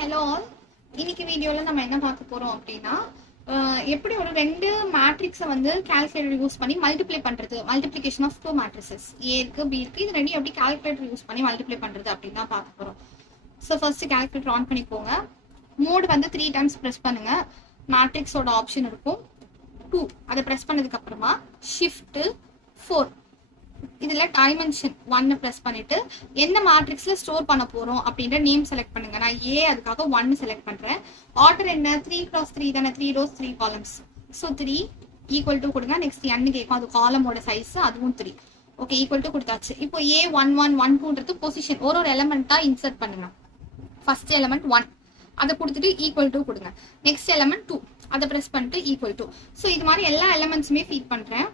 Hello all, இன்னைக்கு வீடியோவில் நம்ம என்ன பார்க்க போகிறோம் அப்படின்னா எப்படி ஒரு ரெண்டு மேட்ரிக்ஸை வந்து கால்குலேட்டர் யூஸ் பண்ணி மல்டிப்ளை பண்ணுறது, மல்டிப்ளிகேஷன் ஆஃப் டூ மேட்ரிசஸ் ஏ இருக்கு பி இருக்கு, இது ரெண்டு எப்படி கால்குலேட்டர் யூஸ் பண்ணி மல்டிப்ளை பண்ணுறது அப்படின்னு தான் பார்க்க போகிறோம். ஸோ ஃபர்ஸ்ட் கால்குலேட்டர் ஆன் பண்ணிக்கோங்க. மோட் வந்து 3 டைம்ஸ் ப்ரெஸ் பண்ணுங்க. மேட்ரிக்ஸோட ஆப்ஷன் இருக்கும் 2, அதை ப்ரெஸ் பண்ணதுக்கு அப்புறமா ஷிஃப்ட் 4 இதுல டைமென்ஷன் 1 பிரஸ் பண்ணிட்டு எந்த மேட்ரிக்ஸ்ல ஸ்டோர் பண்ண போறோம் அப்படின்ற நேம் செலக்ட் பண்ணுங்க. நான் ஏ அதுக்காக 1 செலக்ட் பண்றேன். ஆர்டர் என்ன 3x3 தானே, 3 rows 3 columns. So 3 equal to கொடுங்க. நெக்ஸ்ட் n கேட்கும், அது காலமோட சைஸ், அதுவும் 3. ஓகே, ஈக்குவல் டு கொடுத்தாச்சு. இப்போ ஏ 1 1 1 2ன்றது பொசிஷன், ஒரு எலமெண்டா இன்சர்ட் பண்ணுங்க. ஃபர்ஸ்ட் எலமெண்ட் 1 அதை கொடுத்துட்டு ஈக்குவல் டு கொடுங்க. நெக்ஸ்ட் எலமெண்ட் 2 அதை பிரஸ் பண்ணிட்டு ஈக்குவல் டு. ஸோ இது மாதிரி எல்லா எலமெண்ட்ஸுமே ஃபீட் பண்றேன்.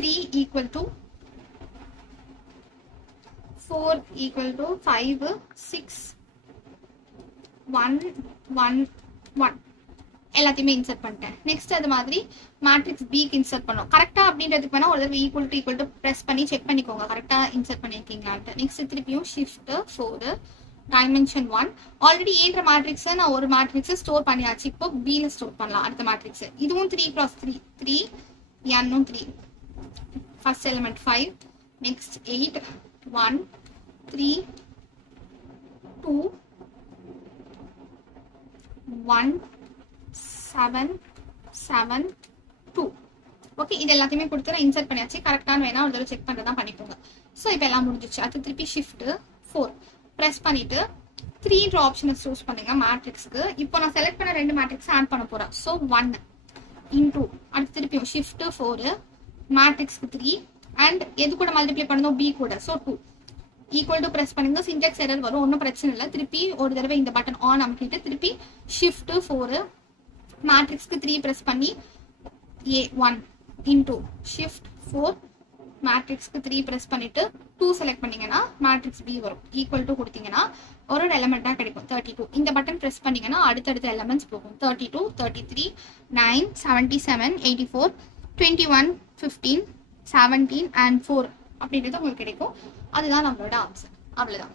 3 ஈக்குவல் டு 4 equal to 5 6 1 1 1 எல்லாத்தையுமே இன்சர்ட் பண்ணிட்டேன். நெக்ஸ்ட் அது மாதிரி மேட்ரிக்ஸ் பிக்கு இன்சர்ட் பண்ணோம். கரெக்டா அப்படின்றதுக்கு வேணா ஒரு தடவை ஈக்குவல் டு பிரஸ் பண்ணி செக் பண்ணிக்கோங்க கரெக்டா இன்சர்ட் பண்ணிருக்கீங்களான்ட்டு. நெக்ஸ்ட் திருப்பியும் ஷிஃப்ட் 4 டைமென்ஷன் 1. ஆல்ரெடி ஏன்ற மேட்ரிக்ஸை நான் ஒரு மேட்ரிக்ஸை ஸ்டோர் பண்ணியாச்சு. இப்போ பில ஸ்டோர் பண்ணலாம் அடுத்த மேட்ரிக்ஸ். இதுவும் 3x3 3 n 3. First element 5, next 8 1 3 2 1 7 7 2. Okay, இது எல்லாத்தையுமே கொடுத்து நான் இன்சர்ட் பண்ணியாச்சு. கரெக்டான வேணா ஒரு தடவை செக் பண்ணுறதா பண்ணிக்கோங்க. ஸோ இப்போ எல்லாம் முடிஞ்சிச்சு. அது திருப்பி ஷிஃப்ட் 4 ப்ரெஸ் பண்ணிட்டு 3ன்ற ஆப்ஷனை சூஸ் பண்ணுங்க மேட்ரிக்ஸ்க்கு. இப்போ நான் செலக்ட் பண்ண ரெண்டு மேட்ரிக்ஸ் ஆட் பண்ண போறேன். ஸோ 1 இன்டூ அடுத்து திருப்பியும் ஷிஃப்ட் 4 மேட்ரிக்ஸ்க்கு 3 அண்ட் எது கூட மல்டிப்ளை பண்ணணும் பி கூட. ஸோ 2 ஈக்குவல் டு பிரஸ் பண்ணுங்க. சின்டாக்ஸ் எரர் வரும், ஒன்றும் பிரச்சனை இல்லை. திருப்பி ஒரு தடவை இந்த பட்டன் ஆன் அமுக்கிட்டு திருப்பி ஷிஃப்ட் 4 மேட்ரிக்ஸ்க்கு 3 பிரஸ் பண்ணி ஏ 1 இன்டூ ஷிஃப்ட் 4 மேட்ரிக்ஸ்க்கு 3 பிரஸ் பண்ணிட்டு 2 செலக்ட் பண்ணீங்கன்னா மேட்ரிக்ஸ் பி வரும். ஈக்குவல் டு கொடுத்தீங்கன்னா ஒரு எலமெண்டா கிடைக்கும் 32. இந்த பட்டன் பிரஸ் பண்ணீங்கன்னா அடுத்தடுத்த எலமெண்ட்ஸ் போகும். 32 33 9 77 84 21 15 17 and 4 அப்படின்றது உங்களுக்கு கிடைக்கும். அதுதான் நம்மளோட ஆன்சர். அவ்வளவுதான்.